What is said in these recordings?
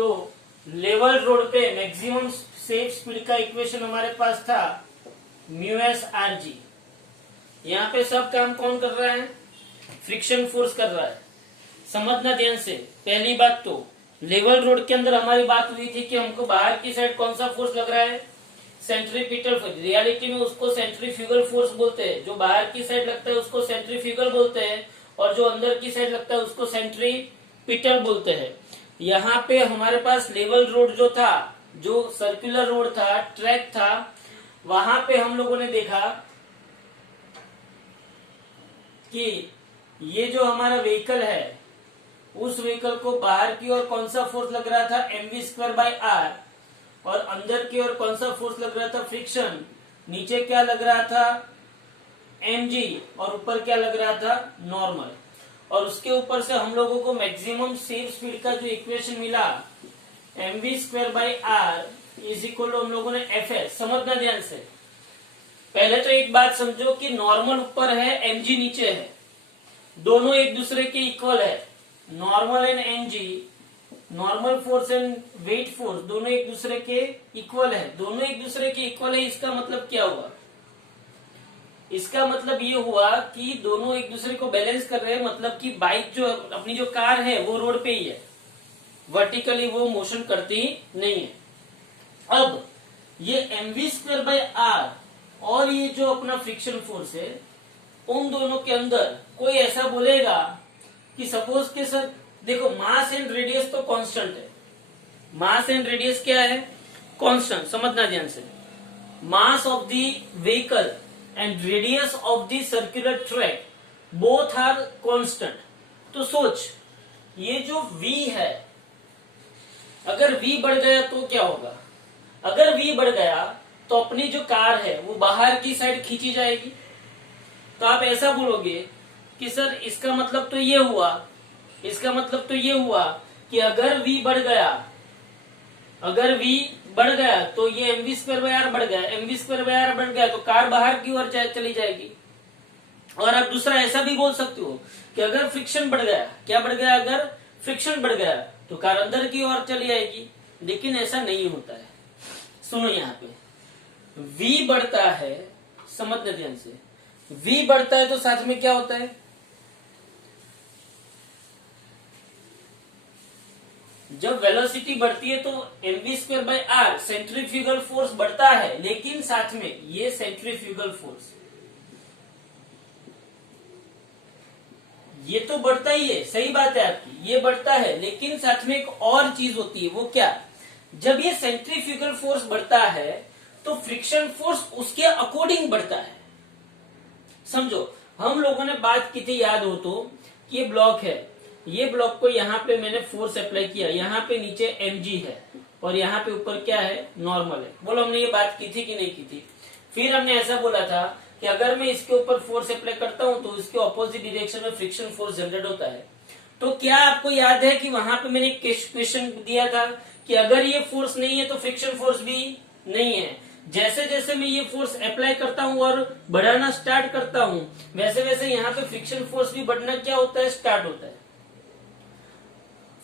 तो level road पे maximum safe speed का इक्वेशन हमारे पास था म्यू एस आर जी। यहाँ पे सब काम कौन कर रहा है? फ्रिक्शन फोर्स कर रहा है। समझना ध्यान से। पहली बात तो लेवल रोड के अंदर हमारी बात हुई थी कि हमको बाहर की साइड कौन सा फोर्स लग रहा है? Centripetal force. रियलिटी में उसको सेंट्रीफ्यूगल फोर्स बोलते हैं। जो बाहर की साइड लगता है उसको सेंट्रीफ्यूगल बोलते हैं और जो अंदर की साइड लगता है उसको सेंट्रीपिटल बोलते हैं। यहाँ पे हमारे पास लेवल रोड जो था, जो सर्कुलर रोड था, ट्रैक था, वहां पे हम लोगों ने देखा कि ये जो हमारा व्हीकल है, उस व्हीकल को बाहर की ओर कौन सा फोर्स लग रहा था? mv²/r। और अंदर की ओर कौन सा फोर्स लग रहा था? फ्रिक्शन। नीचे क्या लग रहा था? mg। और ऊपर क्या लग रहा था? नॉर्मल। और उसके ऊपर से हम लोगों को मैक्सिमम सेफ स्पीड का जो इक्वेशन मिला mv²/r इज इक्वल टू हम लोगों ने fs। समझना ध्यान से। पहले तो एक बात समझो कि नॉर्मल ऊपर है, mg नीचे है, दोनों एक दूसरे के इक्वल है। Normal and mg, normal force and weight force दोनों एक दूसरे के इक्वल है। दोनों एक दूसरे के इक्वल है, इसका मतलब क्या हुआ? इसका मतलब ये हुआ कि दोनों एक दूसरे को बैलेंस कर रहे हैं। मतलब कि बाइक जो अपनी जो कार है वो रोड पे ही है, वर्टिकली वो मोशन करती नहीं है। अब ये mv²/r और ये जो अपना फ्रिक्शन फोर्स है, उन दोनों के अंदर कोई ऐसा बोलेगा कि सपोज के सर देखो मास एंड रेडियस तो कांस्टेंट है। मास एंड रेडियस क्या है? कांस्टेंट। समझना ध्यान से। Mass of the vehicle and radius of the circular track both are constant. तो सोच, ये जो v है, अगर v बढ़ गया तो क्या होगा? अगर v बढ़ गया तो अपनी जो कार है वो बाहर की साइड खींची जाएगी। तो आप ऐसा बोलोगे कि सर इसका मतलब तो ये हुआ, इसका मतलब तो ये हुआ कि अगर v बढ़ गया, अगर v बढ़ गया तो ये mv²/r बढ़ गया, mv²/r बढ़ गया तो कार बाहर की ओर चली जाएगी। और आप दूसरा ऐसा भी बोल सकते हो कि अगर फ्रिक्शन बढ़ गया, क्या बढ़ गया? अगर फ्रिक्शन बढ़ गया तो कार अंदर की ओर चली आएगी। लेकिन ऐसा नहीं होता है। सुनो, यहाँ पे v बढ़ता है, समझने ध्यान से। v बढ़ता है तो साथ में क्या होता है? जब वेलोसिटी बढ़ती है तो mv²/r सेंट्रीफ्यूगल फोर्स बढ़ता है, लेकिन साथ में ये सेंट्रीफ्यूगल फोर्स ये तो बढ़ता ही है, सही बात है आपकी, ये बढ़ता है। लेकिन साथ में एक और चीज होती है, वो क्या? जब ये सेंट्रीफ्यूगल फोर्स बढ़ता है तो फ्रिक्शन फोर्स उसके अकॉर्डिंग बढ़ता है। समझो, हम लोगों ने बात की थी, याद हो तो, कि ये ब्लॉक है, ये ब्लॉक को यहाँ पे मैंने फोर्स अप्लाई किया, यहाँ पे नीचे mg है और यहाँ पे ऊपर क्या है? नॉर्मल है। बोलो, हमने ये बात की थी कि नहीं की थी? फिर हमने ऐसा बोला था कि अगर मैं इसके ऊपर फोर्स अप्लाई करता हूं तो इसके ऑपोजिट डायरेक्शन में फ्रिक्शन फोर्स जनरेट होता है। तो क्या आपको याद है कि वहां पे मैंने क्वेश्चन दिया था कि अगर ये फोर्स नहीं है तो फ्रिक्शन फोर्स भी नहीं है। जैसे जैसे मैं ये फोर्स अप्लाई करता हूं और बढ़ाना स्टार्ट करता हूं, वैसे वैसे यहाँ पे फ्रिक्शन फोर्स भी बढ़ना क्या होता है? स्टार्ट होता है।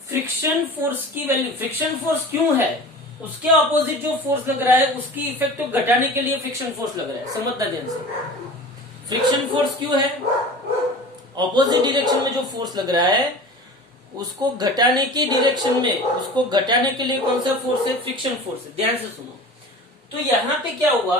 फ्रिक्शन फोर्स की वैल्यू, फ्रिक्शन फोर्स क्यों है? उसके ऑपोजिट जो फोर्स लग रहा है उसकी इफेक्ट को घटाने के लिए फ्रिक्शन फोर्स लग रहा है। समझना ध्यान से। फ्रिक्शन फोर्स क्यों है? ऑपोजिट डायरेक्शन में जो फोर्स लग रहा है उसको घटाने की डायरेक्शन में, उसको घटाने के लिए कौन सा फोर्स है? फ्रिक्शन फोर्स है। ध्यान से सुनो। तो यहाँ पे क्या हुआ?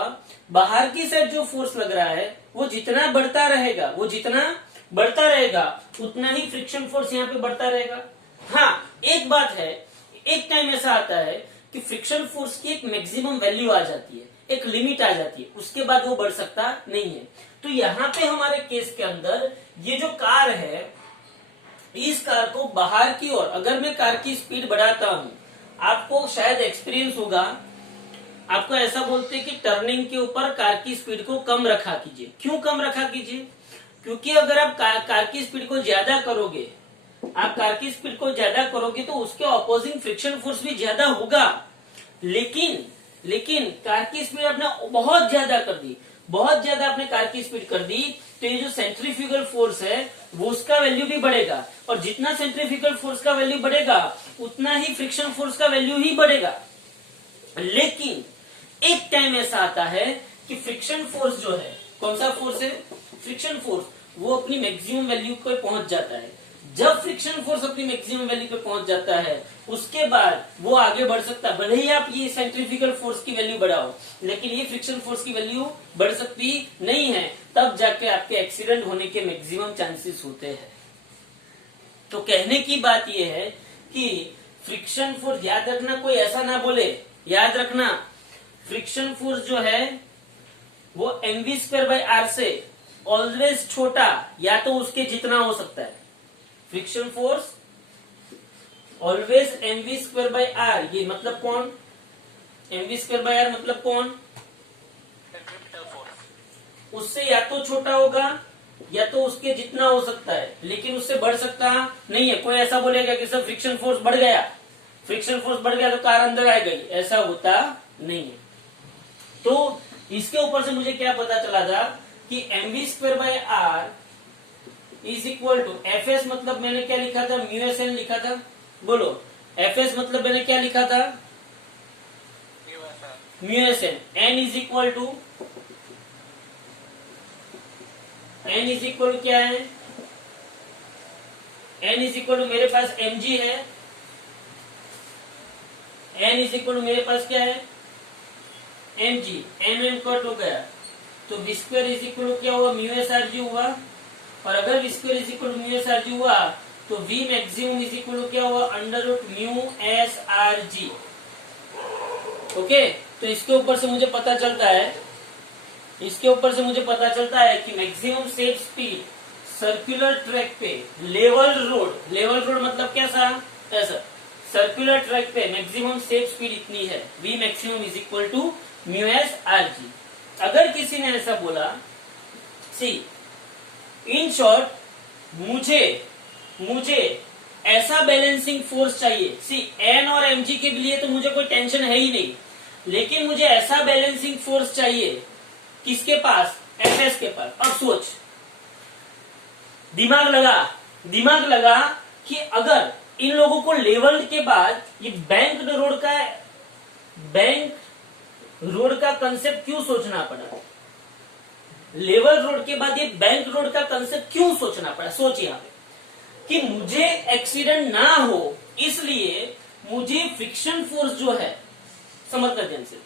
बाहर की साइड जो फोर्स लग रहा है वो जितना बढ़ता रहेगा, वो जितना बढ़ता रहेगा उतना ही फ्रिक्शन फोर्स यहाँ पे बढ़ता रहेगा। हाँ, एक बात है, एक टाइम ऐसा आता है कि फ्रिक्शन फोर्स की एक मैक्सिमम वैल्यू आ जाती है, एक लिमिट आ जाती है, उसके बाद वो बढ़ सकता नहीं है। तो यहाँ पे हमारे केस के अंदर ये जो कार है, इस कार को बाहर की ओर अगर मैं कार की स्पीड बढ़ाता हूं, आपको शायद एक्सपीरियंस होगा, आपको ऐसा बोलते हैं कि टर्निंग के ऊपर कार की स्पीड को कम रखा कीजिए। क्यों कम रखा कीजिए? क्योंकि अगर आप कार की स्पीड को ज्यादा करोगे, आप कार की स्पीड को ज्यादा करोगे तो उसके ऑपोजिंग फ्रिक्शन फोर्स भी ज्यादा होगा। लेकिन कार की स्पीड आपने बहुत ज्यादा कर दी, बहुत ज्यादा आपने कार की स्पीड कर दी, तो ये जो सेंट्रीफ्यूगल फोर्स है वो उसका वैल्यू भी बढ़ेगा। और जितना सेंट्रीफ्यूगल फोर्स का वैल्यू बढ़ेगा उतना ही फ्रिक्शन फोर्स का वैल्यू ही बढ़ेगा। लेकिन एक टाइम ऐसा आता है कि फ्रिक्शन फोर्स जो है, कौन सा फोर्स है, फ्रिक्शन फोर्स, वो अपनी मैक्सिमम वैल्यू पे पहुंच जाता है। जब फ्रिक्शन फोर्स अपनी मैक्सिमम वैल्यू पे पहुंच जाता है, उसके बाद वो आगे बढ़ सकता है। भले ही आप ये सेंट्रीफ्यूगल फोर्स की वैल्यू बढ़ाओ, लेकिन ये फ्रिक्शन फोर्स की वैल्यू बढ़ सकती नहीं है। तब जाके आपके एक्सीडेंट होने के मैक्सिमम चांसेस होते हैं। तो कहने की बात यह है कि फ्रिक्शन फोर्स, याद रखना, कोई ऐसा ना बोले, याद रखना फ्रिक्शन फोर्स जो है वो mv²/r से ऑलवेज छोटा या तो उसके जितना हो सकता है। फ्रिक्शन फोर्स ऑलवेज mv²/r, ये मतलब कौन, mv²/r मतलब कौन, उससे या तो छोटा होगा या तो उसके जितना हो सकता है, लेकिन उससे बढ़ सकता नहीं है। कोई ऐसा बोलेगा कि सर फ्रिक्शन फोर्स बढ़ गया, फ्रिक्शन फोर्स बढ़ गया तो कार अंदर आ गई, ऐसा होता नहीं है। तो इसके ऊपर से मुझे क्या पता चला था कि mv²/r is equal to fs, मतलब मैंने क्या लिखा था, μsn लिखा था। बोलो fs मतलब मैंने क्या लिखा था, μsn। n is equal to, n is equal to क्या है, n इज इक्वल टू मेरे पास mg है, n इज इक्वल टू मेरे पास क्या है, mg, mm कट हो गया तो v² इज इक्वल टू क्या हुआ, μsrg हुआ। और अगर v² is equal to μsrg हुआ तो v maximum is equal to क्या हुआ, √μsrg। ओके, तो इसके ऊपर से मुझे पता चलता है, इसके ऊपर से मुझे पता चलता है कि maximum safe speed circular track पे, लेवल रोड, लेवल रोड मतलब कैसा, ऐसा सर्कुलर ट्रैक पे मैक्सिमम सेफ स्पीड इतनी है, v maximum is equal to μsrg। अगर किसी ने ऐसा बोला, सी इन शॉर्ट, मुझे ऐसा बैलेंसिंग फोर्स चाहिए, सी n और mg के लिए तो मुझे कोई टेंशन है ही नहीं, लेकिन मुझे ऐसा बैलेंसिंग फोर्स चाहिए किसके पास, fs के पास। अब सोच, दिमाग लगा कि अगर इन लोगों को लेवल के बाद ये बैंक रोड का कंसेप्ट क्यों सोचना पड़ा, लेवल रोड के बाद ये बैंक रोड का कंसेप्ट क्यों सोचना पड़ा। सोच यहाँ पे कि मुझे एक्सीडेंट ना हो, इसलिए मुझे फ्रिक्शन फोर्स जो है, समझना ध्यान से,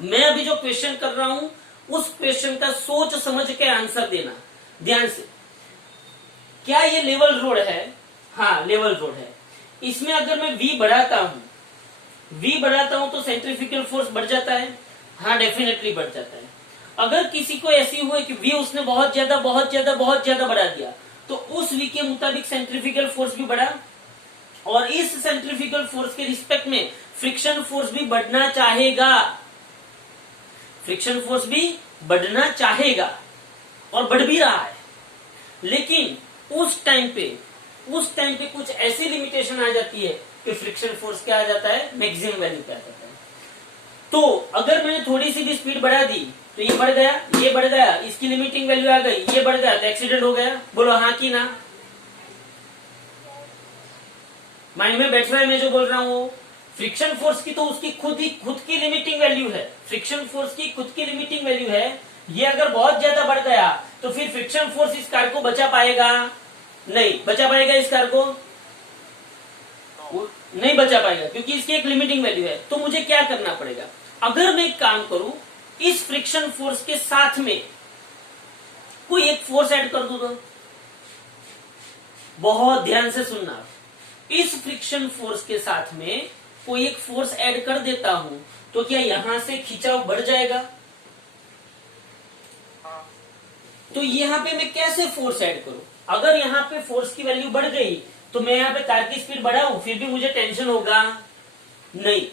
मैं अभी जो क्वेश्चन कर रहा हूं उस क्वेश्चन का सोच समझ के आंसर देना ध्यान से। क्या ये लेवल रोड है, हाँ लेवल रोड है। इसमें अगर मैं v बढ़ाता हूं तो सेंट्रीफ्यूगल फोर्स बढ़ जाता है, हाँ डेफिनेटली बढ़ जाता है। अगर किसी को ऐसी हुए कि v उसने बहुत ज्यादा बढ़ा दिया, तो उस v के मुताबिक सेंट्रीफ्यूगल फोर्स भी बढ़ा, और इस सेंट्रीफ्यूगल फोर्स के रिस्पेक्ट में फ्रिक्शन फोर्स भी बढ़ना चाहेगा, फ्रिक्शन फोर्स भी बढ़ना चाहेगा और बढ़ भी रहा है। लेकिन उस टाइम पे कुछ ऐसी लिमिटेशन आ जाती है कि फ्रिक्शन फोर्स क्या आ जाता है, मैक्सिमम वैल्यू पे आ जाता है। तो अगर मैंने थोड़ी सी भी स्पीड बढ़ा दी तो ये बढ़ गया, ये बढ़ गया, इसकी लिमिटिंग वैल्यू आ गई, ये बढ़ गया तो एक्सीडेंट हो गया। बोलो हाँ कि ना, माइंड में बैठ रहा है मैं जो बोल रहा हूं। फ्रिक्शन फोर्स की तो उसकी खुद की लिमिटिंग वैल्यू है, फ्रिक्शन फोर्स की खुद की लिमिटिंग वैल्यू है। ये अगर बहुत ज्यादा बढ़ गया तो फिर फ्रिक्शन फोर्स इस कार को बचा पाएगा, नहीं बचा पाएगा, इस कार को नहीं बचा पाएगा, क्योंकि इसकी एक लिमिटिंग वैल्यू है। तो मुझे क्या करना पड़ेगा, अगर मैं एक काम करूं, इस फ्रिक्शन फोर्स के साथ में कोई एक फोर्स ऐड कर दूं, तो बहुत ध्यान से सुनना, इस फ्रिक्शन फोर्स के साथ में कोई एक फोर्स ऐड कर देता हूं तो क्या यहां से खिंचाव बढ़ जाएगा। तो यहां पे मैं कैसे फोर्स ऐड करूं, अगर यहां पे फोर्स की वैल्यू बढ़ गई तो मैं यहां पे कार की स्पीड बढ़ाऊं फिर भी मुझे टेंशन होगा नहीं,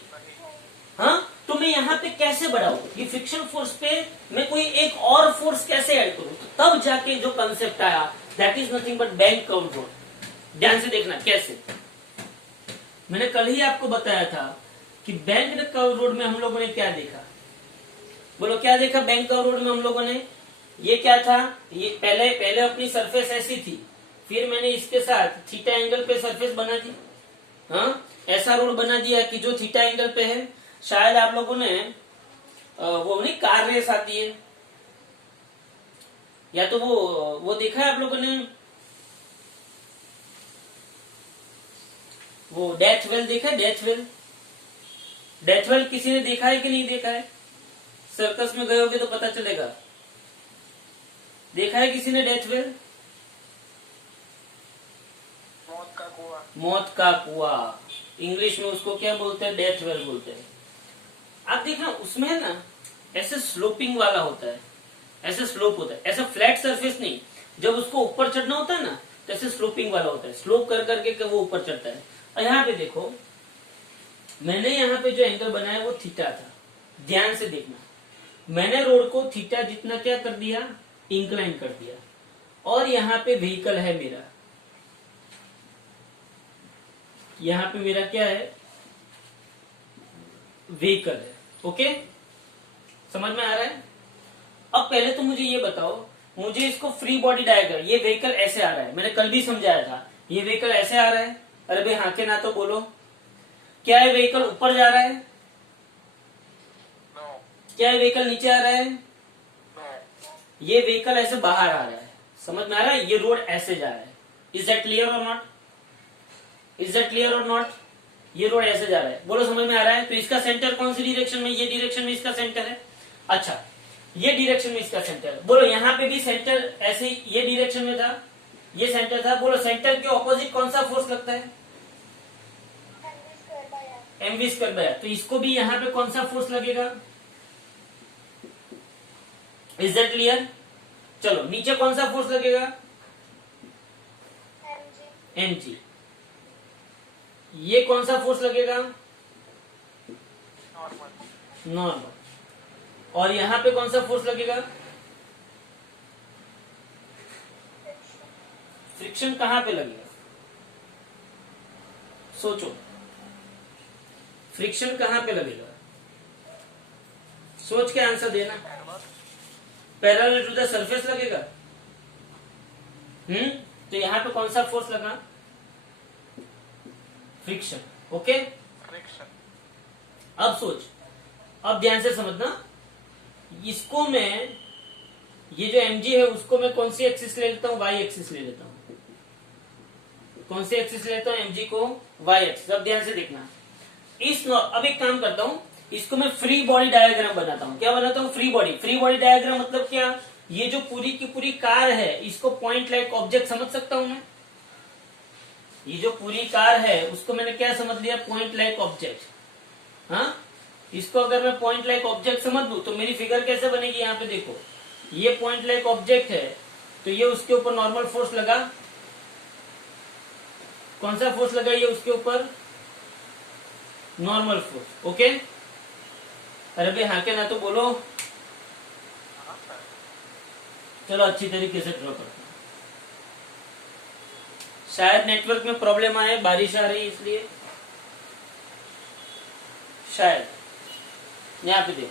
हाँ। तो मैं यहां पे कैसे बढ़ाऊं, ये फ्रिक्शन फोर्स पे मैं कोई एक और फोर्स कैसे ऐड करूं, तो तब जाके जो कंसेप्ट आया that is nothing but bank curve road. ध्यान से देखना कैसे, मैंने कल ही आपको बताया था कि बैंक कर्व रोड में हम लोगों ने क्या देखा, बोलो क्या देखा बैंक कर्व रोड में हम लोगों ने। ये क्या था, ये पहले अपनी सरफेस ऐसी थी, फिर मैंने इसके साथ थीटा एंगल पे सरफेस बना दी, हाँ। ऐसा रोड बना दिया कि जो थीटा एंगल पे है। शायद आप लोगों ने वो नहीं कार रेस आती है, या तो वो देखा है आप लोगों ने, वो डेथ वेल देखा है? डेथ वेल किसी ने देखा है कि नहीं देखा है? सर्कस में गए होगे तो पता चलेगा। देखा है किसी ने डेथ वेल? मौत का कुआं, इंग्लिश में उसको क्या बोलते हैं? डेथ वेल बोलते हैं। आप देखना उसमें है ना, ऐसे स्लोपिंग वाला होता है, ऐसे स्लोप होता है, ऐसा फ्लैट सरफेस नहीं। जब उसको ऊपर चढ़ना होता है ना, तो ऐसे स्लोपिंग वाला होता है, स्लोप कर करके वो ऊपर चढ़ता है। और यहाँ पे देखो, मैंने यहाँ पे जो एंगल बनाया वो थीटा था। ध्यान से देखना, मैंने रोड को थीटा जितना क्या कर दिया, इंक्लाइन कर दिया। और यहाँ पे व्हीकल है मेरा, यहाँ पे मेरा क्या है? व्हीकल है। ओके, समझ में आ रहा है? अब पहले तो मुझे ये बताओ, मुझे इसको फ्री बॉडी डायग्राम, ये व्हीकल ऐसे आ रहा है, मैंने कल भी समझाया था, ये व्हीकल ऐसे आ रहा है। अरे भाई हाँ के ना तो बोलो, क्या है व्हीकल ऊपर जा रहा है? क्या है व्हीकल नीचे आ रहा है? ये व्हीकल ऐसे बाहर आ रहा है। समझ में आ रहा है? ये रोड ऐसे जा रहा है। इज दैट क्लियर और नॉट? इज दैट क्लियर और नॉट? ये रोड ऐसे जा रहा है, बोलो समझ में आ रहा है? तो इसका सेंटर कौन सी डायरेक्शन में? ये डायरेक्शन में इसका सेंटर है। अच्छा, ये डायरेक्शन में इसका सेंटर है। बोलो यहाँ पे भी सेंटर ऐसे ये डायरेक्शन में था, ये सेंटर था। बोलो सेंटर के ऑपोजिट कौन सा फोर्स लगता है? mv square by R. तो इसको भी यहाँ पे कौन सा फोर्स लगेगा? Is that clear? चलो नीचे कौन सा फोर्स लगेगा? mg। ये कौन सा फोर्स लगेगा? नॉर्मल। और यहाँ पे कौन सा फोर्स लगेगा? फ्रिक्शन कहां पे लगेगा? सोचो, फ्रिक्शन कहां पे लगेगा? सोच के आंसर देना। पैरेलल टू द सरफेस लगेगा। तो यहां पे कौन सा फोर्स लगा? फ्रिक्शन। ओके, अब सोच, अब ध्यान से समझना। इसको मैं, ये जो mg है उसको मैं कौन सी एक्सिस ले लेता हूं? y एक्सिस ले लेता हूं। कौन सी एक्सिस लेता हूं? mg को y एक्सिस। अब ध्यान से देखना, अब एक काम करता हूं, इसको मैं फ्री बॉडी डायग्राम बनाता हूं। क्या बनाता हूं? Free body. Free body diagram मतलब क्या? ये जो पूरी की पूरी कार है, इसको पॉइंट लाइक ऑब्जेक्ट समझ सकता हूं मैं। ये जो पूरी कार है उसको मैंने क्या समझ लिया? Point like object. हाँ, इसको अगर मैं पॉइंट लाइक ऑब्जेक्ट समझ लूं तो मेरी फिगर कैसे बनेगी? यहाँ पे देखो, ये पॉइंट लाइक ऑब्जेक्ट है, तो ये उसके ऊपर नॉर्मल फोर्स लगा। कौन सा फोर्स लगा? ये उसके ऊपर नॉर्मल फोर्स। ओके, अरे भाई हाँ के ना तो बोलो। चलो अच्छी तरीके से ड्रॉ करते हैं। शायद नेटवर्क में प्रॉब्लम आए, बारिश आ रही है इसलिए शायद। यहाँ पे देखो,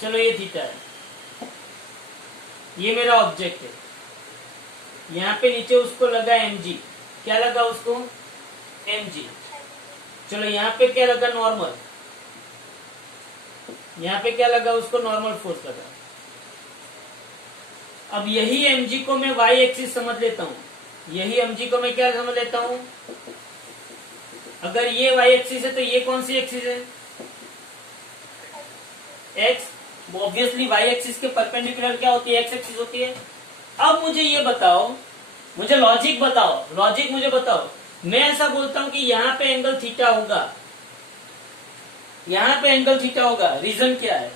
चलो ये थीटा है, ये मेरा ऑब्जेक्ट है। यहाँ पे नीचे उसको लगा mg। क्या लगा उसको? mg। चलो यहाँ पे क्या लगा? नॉर्मल। यहाँ पे क्या लगा उसको? नॉर्मल फोर्स लगा। अब यही mg को मैं y एक्सिस समझ लेता हूँ। यही mg को मैं क्या समझ लेता हूँ? अगर ये y एक्सिस है तो ये कौन सी एक्सिस है? x। ऑब्वियसली y एक्सिस के परपेंडिकुलर क्या होती है? x एक्सिस होती है। अब मुझे ये बताओ, मुझे लॉजिक बताओ, लॉजिक मुझे बताओ। मैं ऐसा बोलता हूं कि यहाँ पे एंगल थीटा होगा, यहाँ पे एंगल थीटा होगा। रीजन क्या है?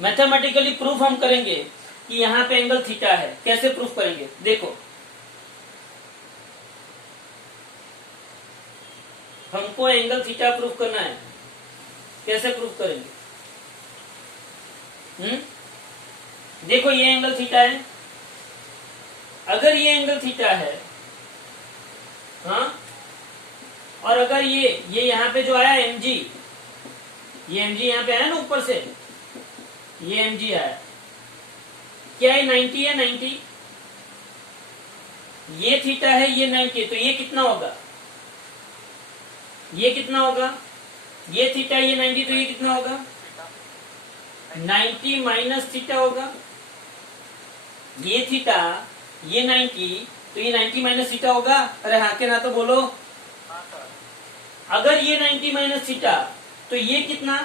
मैथमेटिकली प्रूफ हम करेंगे कि यहाँ पे एंगल थीटा है। कैसे प्रूफ करेंगे? देखो, हमको एंगल थीटा प्रूफ करना है। कैसे प्रूफ करेंगे? देखो ये एंगल थीटा है, अगर ये एंगल थीटा है, हाँ, और अगर ये यहाँ पे जो आया mg, ये mg यहाँ पे आया ना ऊपर से, ये mg आया, क्या है 90 है, 90, ये थीटा है, ये 90, तो ये कितना होगा, ये कितना होगा, ये थीटा ये 90, तो ये कितना होगा 90 माइनस थीटा होगा, ये थीटा ये 90, तो ये 90 माइनस थीटा होगा। अरे हाँ के ना तो बोलो, अगर ये 90 माइनस थीटा तो ये कितना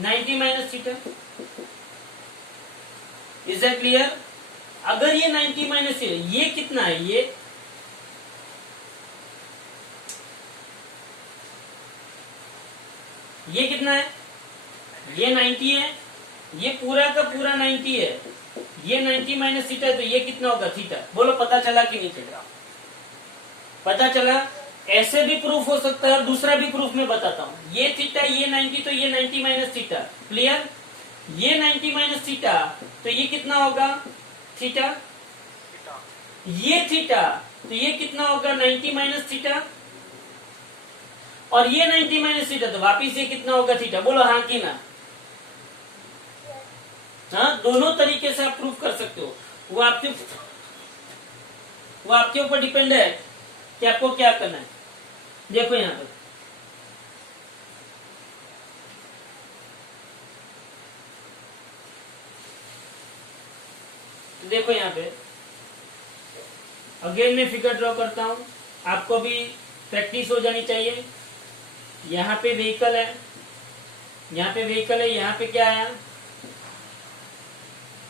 90 minus theta. Is that clear? अगर ये 90 माइनस थीटा, ये कितना है, ये कितना है, ये 90 है, ये पूरा का पूरा 90 है, ये 90 माइनस थीटा, तो ये कितना होगा थीटा। बोलो पता चला कि नहीं चला? पता चला। ऐसे भी प्रूफ हो सकता है और दूसरा भी प्रूफ मैं बताता हूं। ये थीटा ये 90, तो ये 90 माइनस थीटा। क्लियर? ये 90 माइनस थीटा, तो ये कितना होगा थीटा। ये थीटा, तो ये कितना होगा 90 माइनस थीटा, और ये 90 माइनस थीटा, तो वापिस ये कितना होगा थीटा। बोलो हाँ कि ना? हाँ, दोनों तरीके से आप प्रूफ कर सकते हो। वो आपके ऊपर डिपेंड है कि आपको क्या करना है। देखो यहां पर देखो यहां पे अगेन मैं फिगर ड्रॉ करता हूं, आपको भी प्रैक्टिस हो जानी चाहिए। यहाँ पे व्हीकल है, यहाँ पे व्हीकल है, यहाँ पे क्या आया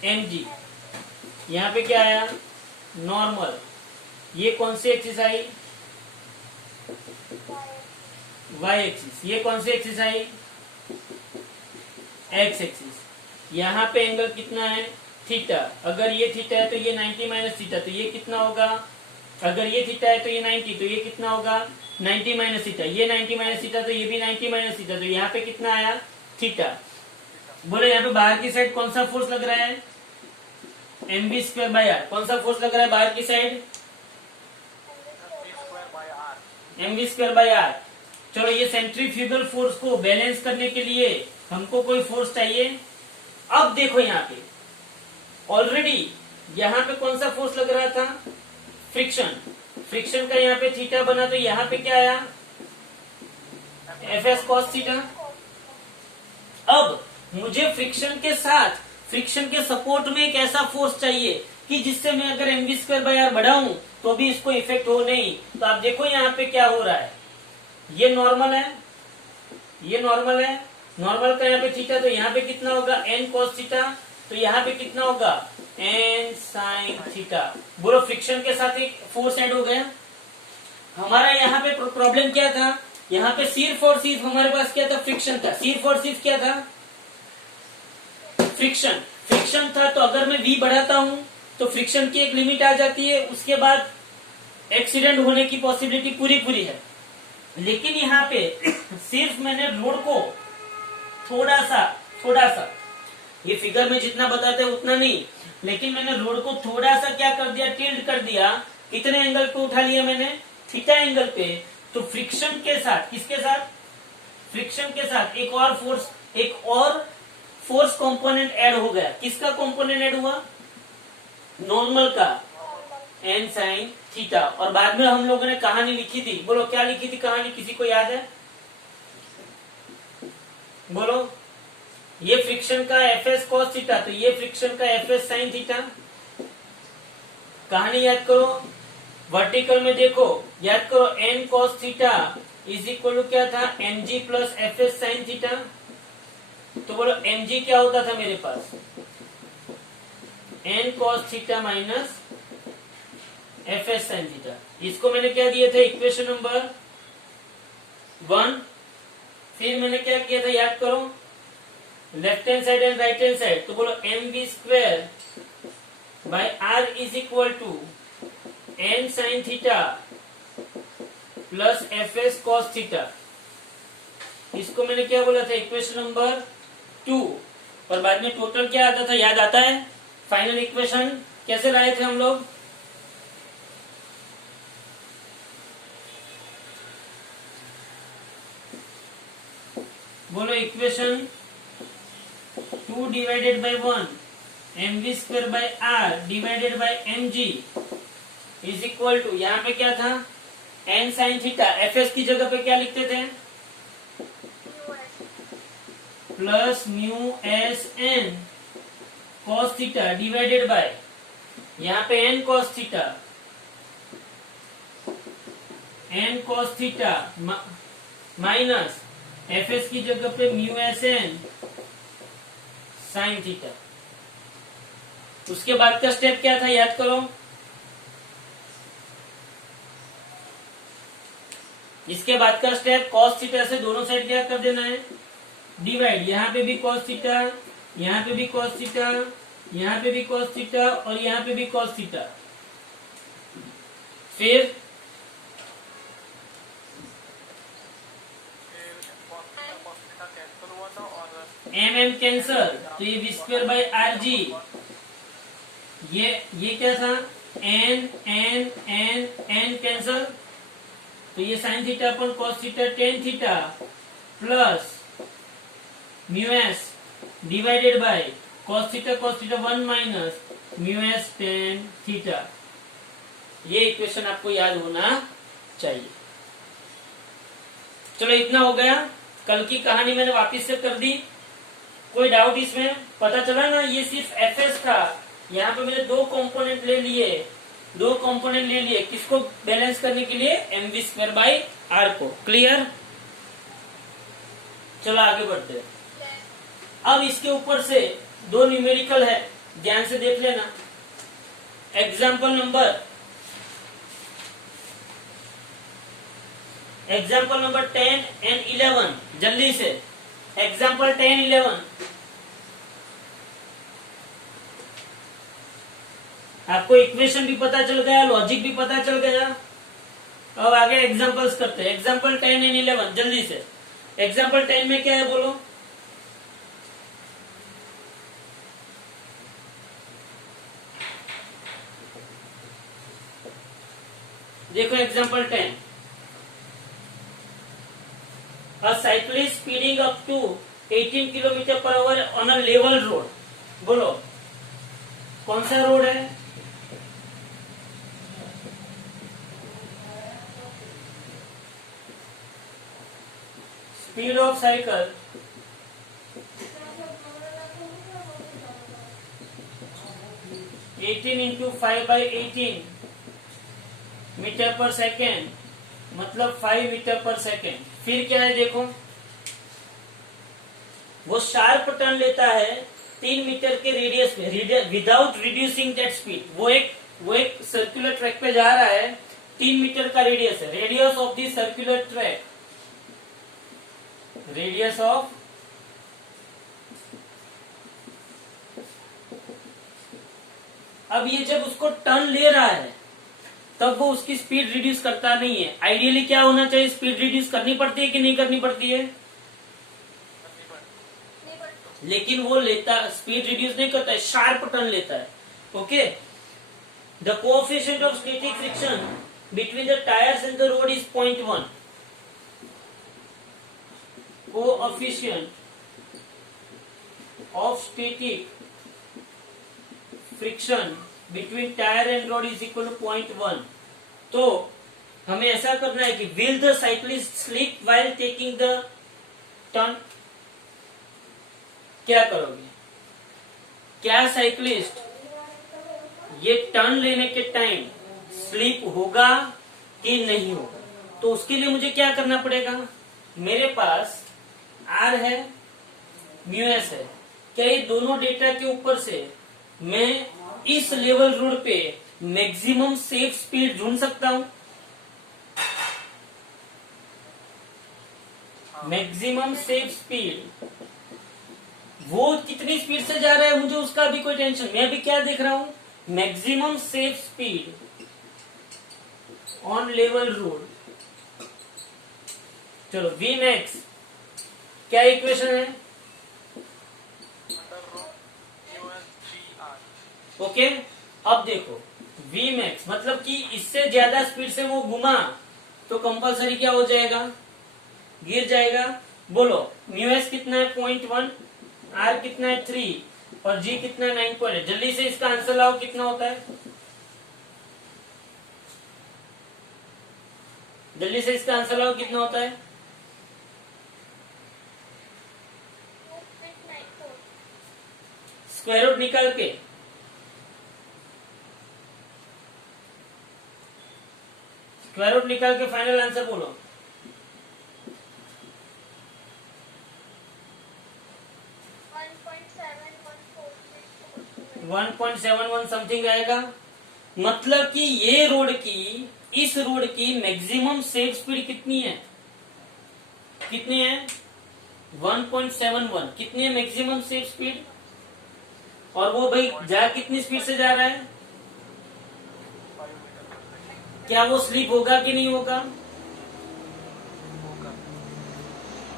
mg, यहाँ पे क्या आया नॉर्मल। ये कौन सी एक्सिस आई, y एक्सिस। ये कौन सी एक्सिस आई, x एक्सिस। यहाँ पे एंगल कितना है थीटा। अगर ये थीटा है तो ये 90 माइनस थीटा, तो ये कितना होगा। अगर ये थीटा है तो ये 90, तो ये कितना होगा 90 माइनस थीटा। ये 90 माइनस थीटा, तो ये भी 90 माइनस थीटा, तो यहाँ पे कितना आया थीटा। बोले यहाँ पे बाहर की साइड कौन सा फोर्स लग रहा है, mv स्क्वायर बाय आर। कौन सा फोर्स लग रहा है बाहर की side, mv square by R. चलो ये सेंट्रीफ्यूगल फोर्स को बैलेंस करने के लिए हमको कोई फोर्स चाहिए। अब देखो यहाँ पे ऑलरेडी यहाँ पे कौन सा फोर्स लग रहा था, फ्रिक्शन। फ्रिक्शन का यहाँ पे थीटा बना, तो यहाँ पे क्या आया एफ एस कॉस थीटा। अब मुझे फ्रिक्शन के साथ, फ्रिक्शन के सपोर्ट में एक ऐसा फोर्स चाहिए कि जिससे मैं अगर mv स्क्वायर बाय आर बढ़ाऊं तो भी इसको इफेक्ट हो नहीं। तो आप देखो यहाँ पे क्या हो रहा है, ये नॉर्मल है, ये नॉर्मल है, नॉर्मल का यहाँ पे थीटा, तो यहाँ पे कितना होगा n cos थीटा, तो यहाँ पे कितना होगा n sin थीटा। बोलो फ्रिक्शन के साथ एक फोर्स ऐड हो गया। हमारा यहाँ पे प्रॉब्लम क्या था, यहाँ पे सिर्फ और सिर्फ हमारे पास क्या था, फ्रिक्शन था। सिर्फ और सिर्फ क्या था, फ्रिक्शन। फ्रिक्शन था, तो अगर मैं v बढ़ाता हूं तो फ्रिक्शन की एक लिमिट आ जाती है, उसके बाद एक्सीडेंट होने की पॉसिबिलिटी पूरी है। लेकिन यहाँ पे सिर्फ मैंने रोड को थोड़ा सा ये फिगर में जितना बताते हैं उतना नहीं, लेकिन मैंने रोड को थोड़ा सा क्या कर दिया, टिल्ट कर दिया। कितने एंगल पे उठा लिया मैंने, थीटा एंगल पे। तो फ्रिक्शन के साथ, किसके साथ, फ्रिक्शन के साथ एक और फोर्स कंपोनेंट ऐड हो गया। किसका कंपोनेंट ऐड हुआ, नॉर्मल का, n sin थीटा। और बाद में हम लोगों ने कहानी लिखी थी। बोलो क्या लिखी थी कहानी, किसी को याद है, बोलो। ये फ्रिक्शन का एफ एस कॉस थीटा, तो ये फ्रिक्शन का एफ एस साइन थीटा। कहानी याद करो, वर्टिकल में देखो, याद करो n cos theta is equal to क्या था, mg plus F S sine theta. तो बोलो mg क्या होता था मेरे पास, n cos theta minus F S sine theta. इसको मैंने क्या दिया था, इक्वेशन नंबर 1। फिर मैंने क्या किया था, याद करो, left hand side and right hand side. तो बोलो mv square by r is equal to n sine theta plus F S cos theta. इसको मैंने क्या बोला था, इक्वेशन नंबर 2, और बाद में टोटल क्या आता था, याद आता है? फाइनल इक्वेशन कैसे लाए थे हम लोग? बोलो, equation 2 divided by 1 mv square by r divided by mg is equal to, यहाँ पे क्या था, n साइन थीटा, fs की जगह पे क्या लिखते थे, plus mu S N cos theta divided by, यहाँ पे n cos theta, n cos theta minus fs की जगह पे mu S N sine theta. उसके बाद का स्टेप क्या था, याद करो। इसके बाद का स्टेप कॉस थीटा से दोनों साइड क्या कर देना है, डिवाइड। यहाँ पे भी कॉस थीटा, यहाँ पे भी कॉस थीटा, यहाँ पे भी कॉस थीटा और यहाँ पे भी कॉस थीटा। फिर एम एम कैंसल, तो ये V square by R G, ये क्या था, N N N N cancel, तो ये साइन थीटा अपन cos theta tan theta plus mu S divided by cos theta 1 minus mu S tan theta. ये equation आपको याद होना चाहिए। चलो, इतना हो गया। कल की कहानी मैंने वापस से कर दी। कोई डाउट इसमें? पता चला ना, ये सिर्फ एफएस था। यहाँ पे मैंने दो कंपोनेंट ले लिए, किसको बैलेंस करने के लिए, mv स्क्वायर बाई आर को। क्लियर? चलो आगे बढ़ते हैं। अब इसके ऊपर से दो न्यूमेरिकल है, ध्यान से देख लेना। एग्जाम्पल नंबर 10 एंड 11, जल्दी से। एग्जाम्पल 10, 11 आपको इक्वेशन भी पता चल गया, लॉजिक भी पता चल गया। अब आगे एग्जाम्पल्स करते हैं। एग्जाम्पल 10 एंड 11 जल्दी से। एग्जाम्पल 10 में क्या है बोलो? देखो example 10, a cyclist speeding up to 18 kilometre per hour on a level road. बोलो कौन सा रोड है? Speed of cycle 18 into 5/18 metre per second, मतलब 5 मीटर पर सेकेंड। फिर क्या है देखो, वो शार्प टर्न लेता है 3 मीटर के रेडियस में विदाउट रिड्यूसिंग दैट स्पीड। वो एक सर्कुलर ट्रैक पे जा रहा है, 3 मीटर का रेडियस है। Radius of the circular track, radius of अब ये जब उसको टर्न ले रहा है तब वो उसकी स्पीड रिड्यूस करता नहीं है। आइडियली क्या होना चाहिए, स्पीड रिड्यूस करनी पड़ती है कि नहीं करनी पड़ती है? लेकिन वो स्पीड रिड्यूस नहीं करता है, शार्प टर्न लेता है। Okay, the coefficient of static friction between the tyres and the road is 0.1। Coefficient of static friction between tyre and road is equal to 0.1। तो हमें ऐसा करना है कि will the cyclist slip while taking the turn. क्या करोगे? क्या cyclist ये टर्न लेने के टाइम स्लिप होगा कि नहीं होगा? तो उसके लिए मुझे क्या करना पड़ेगा, मेरे पास आर है, म्यू एस है। क्या ये दोनों डेटा के ऊपर से मैं इस लेवल रोड पे मैक्सिमम सेफ स्पीड ढूंढ सकता हूं? मैक्सिमम सेफ स्पीड, वो कितनी स्पीड से जा रहा है मुझे उसका भी कोई टेंशन। मैं अभी क्या देख रहा हूं, maximum safe speed on level road. चलो वी मैक्स क्या इक्वेशन है? ओके, अब देखो v मैक्स मतलब कि इससे ज्यादा स्पीड से वो घुमा तो कंपलसरी क्या हो जाएगा? गिर जाएगा। बोलो म्यू कितना है? 0.1, आर कितना है? 3 और जी कितना है? 9.8। जल्दी से इसका आंसर लाओ, कितना होता है? जल्दी से इसका आंसर लाओ, कितना होता है? स्क्वायर रूट निकाल के फाइनल आंसर बोलो। 1.71 समथिंग आएगा। मतलब कि ये रोड की, इस रोड की मैक्सिमम सेफ स्पीड कितनी है? कितनी है? 1.71। कितनी है मैक्सिमम सेफ स्पीड? और वो भाई जा कितनी स्पीड से जा रहा है? क्या वो स्लिप होगा कि नहीं होगा?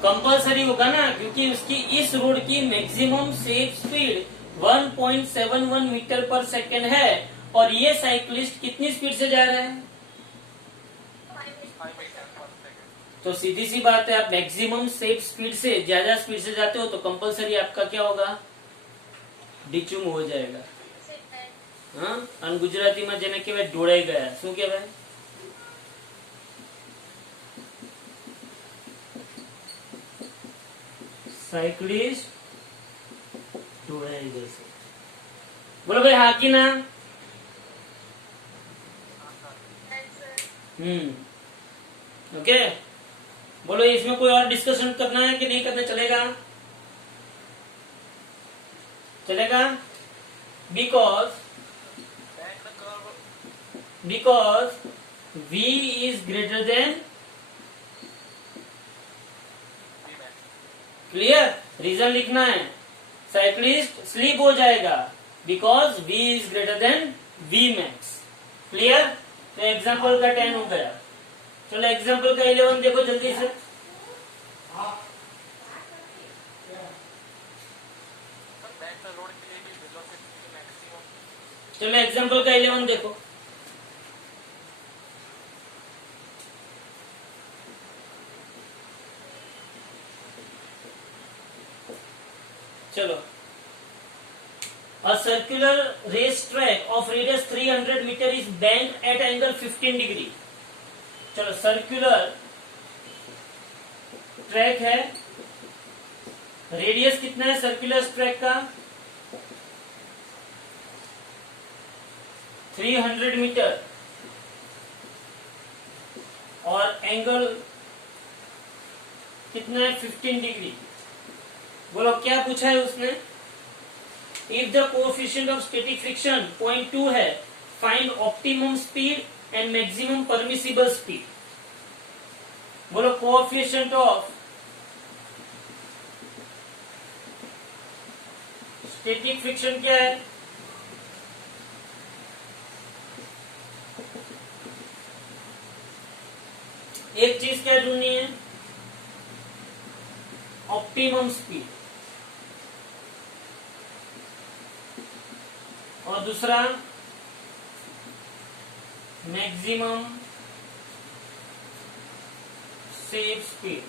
कंपलसरी होगा ना, क्योंकि उसकी इस रोड की maximum safe speed 1.71 metre per second है और ये साइकिलिस्ट कितनी स्पीड से जा रहा है? तो सीधी सी बात है, आप मैक्सिमम सेफ स्पीड से ज्यादा स्पीड से जाते हो तो कंपलसरी आपका क्या होगा? डिचुम हो जाएगा। हाँ, और गुजराती में जेने कहेवाय ढोळाई गया। શું કહેવાય? साइक्लिस्ट ढोळाई जैसे। बोलो भाई हाँ की ना? ओके, बोलो इसमें कोई और डिस्कशन करना है कि नहीं करना? चलेगा? चलेगा? Because v is greater than, clear? Reason लिखना है, साइक्लिस्ट स्लीप हो जाएगा because v is greater than v max. Clear? तो एग्जाम्पल का 10 हो गया। चलो एग्जाम्पल का 11 देखो जल्दी से। चलो एग्जाम्पल का 11 देखो। चलो, a circular race track of radius 300 meter is banked at angle 15 degree। चलो सर्कुलर ट्रैक है, रेडियस कितना है सर्कुलर ट्रैक का? 300 मीटर और एंगल कितना है? 15 डिग्री। बोलो क्या पूछा है उसने? If the coefficient of static friction 0.2 है, find optimum speed and maximum permissible speed. बोलो कोएफिशिएंट ऑफ स्टैटिक फ्रिक्शन क्या है? एक चीज क्या ढूंढनी है? ऑप्टिमम स्पीड, और दूसरा मैक्सिमम सेफ स्पीड।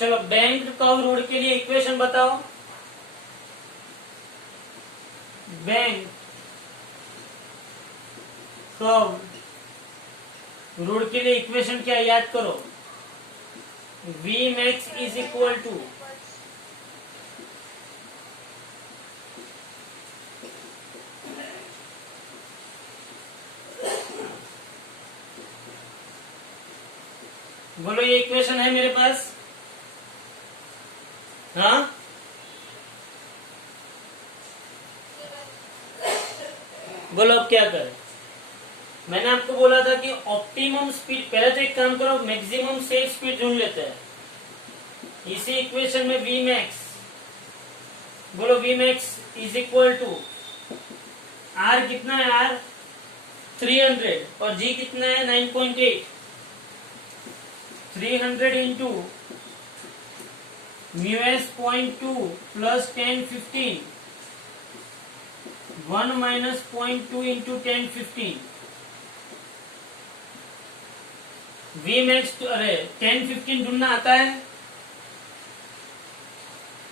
चलो बैंक्ड कर्व रोड के लिए इक्वेशन बताओ। बैंक्ड कर्व रोड के लिए इक्वेशन क्या याद करो? v max is equal to बोलो ये इक्वेशन है मेरे पास? हाँ, बोलो अब क्या करें? मैंने आपको बोला था कि ऑप्टिमम स्पीड, पहले तो एक काम करो, मैक्सिमम सेफ स्पीड ढूंढ लेते हैं। इसी इक्वेशन में v मैक्स, बोलो v max is equal to r कितना है? r 300 और g कितना है? 9.8। 300 into μs 0.2 plus 1015 1 minus 0.2 into 1015 V max. अरे 1015 ढूंढना आता है?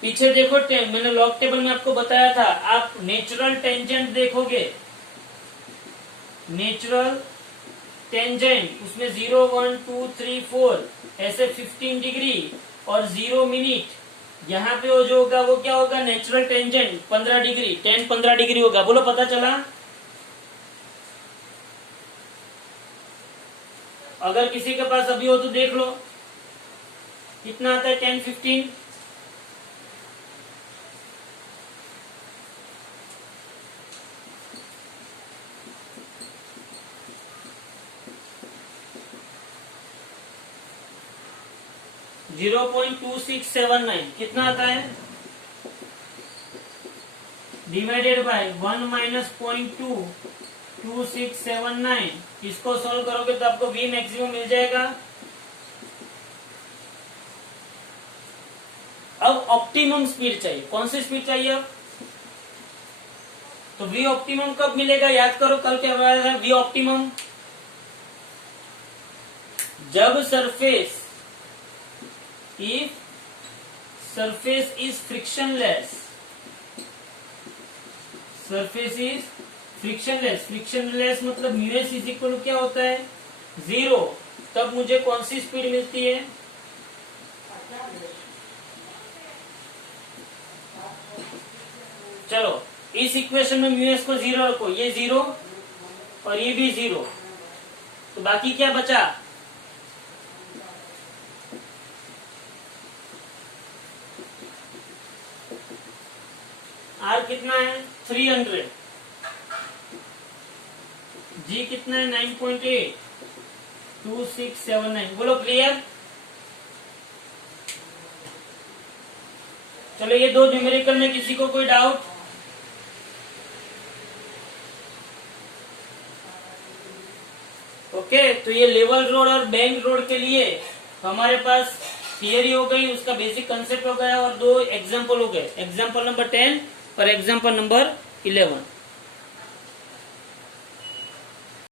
पीछे देखो, मैंने लॉग टेबल में आपको बताया था, आप नेचुरल टेंजेंट देखोगे, नेचुरल टेंजेंट उसमें 0 1 2 3 4 ऐसे 15 डिग्री और 0 मिनट, यहाँ पे वो जो होगा वो क्या होगा, नेचुरल टेंजेंट 15 डिग्री, 15 डिग्री होगा। बोलो पता चला? अगर किसी के पास अभी हो तो देख लो कितना आता है 10 15। 0.2679 कितना आता है? डिवाइडेड बाय 1 माइनस 0.22679, इसको सॉल्व करोगे तो आपको वी मैक्सिमम मिल जाएगा। अब ऑप्टिमम स्पीड चाहिए। कौन सी स्पीड चाहिए अब? तो वी ऑप्टिमम कब मिलेगा? याद करो कल क्या बताया था वी ऑप्टिमम, जब surface, if surface is frictionless, surface is frictionless, frictionless मतलब μs इज इक्वल क्या होता है? 0। तब मुझे कौन सी स्पीड मिलती है? चलो इस इक्वेशन में μs को 0 रखो, ये 0 और ये भी 0, तो बाकी क्या बचा? आर कितना है? 300। जी कितना है? 9.82679। बोलो क्लियर? चलो ये दो न्यूमेरिकल में किसी को कोई डाउट? ओके, तो ये लेवल रोड और बैंक रोड के लिए हमारे पास थियरी हो गई, उसका बेसिक कंसेप्ट हो गया और दो एग्जांपल हो गए, एग्जांपल नंबर 10 और एग्जांपल नंबर 11।